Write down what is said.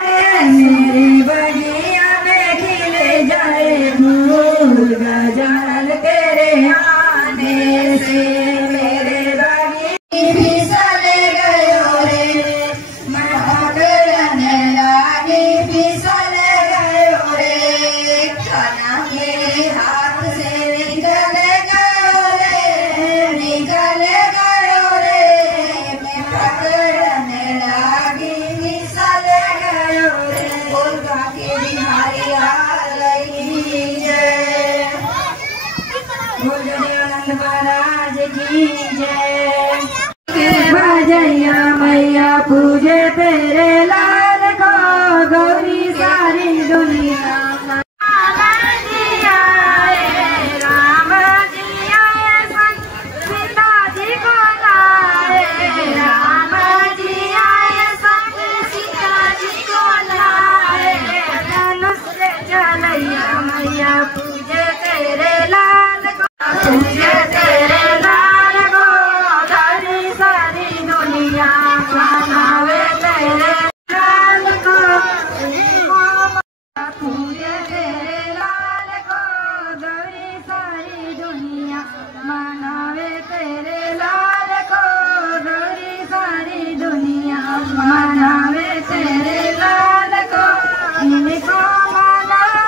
मेरी बगिया में खिले जाए फूल गजाल तेरे आने से मेरे बगिया फिसल गयो रे महकने लागी फिसल गयो रे खाना मेरे हाथ से निकल गयो रे निकल गयो रे मैं पकड़ने लागी फिसल गयो रे बोलगा के बिहारी आ गई जय बोल आनंद महाराज की जय भजैया मैया पूजे तेरे ला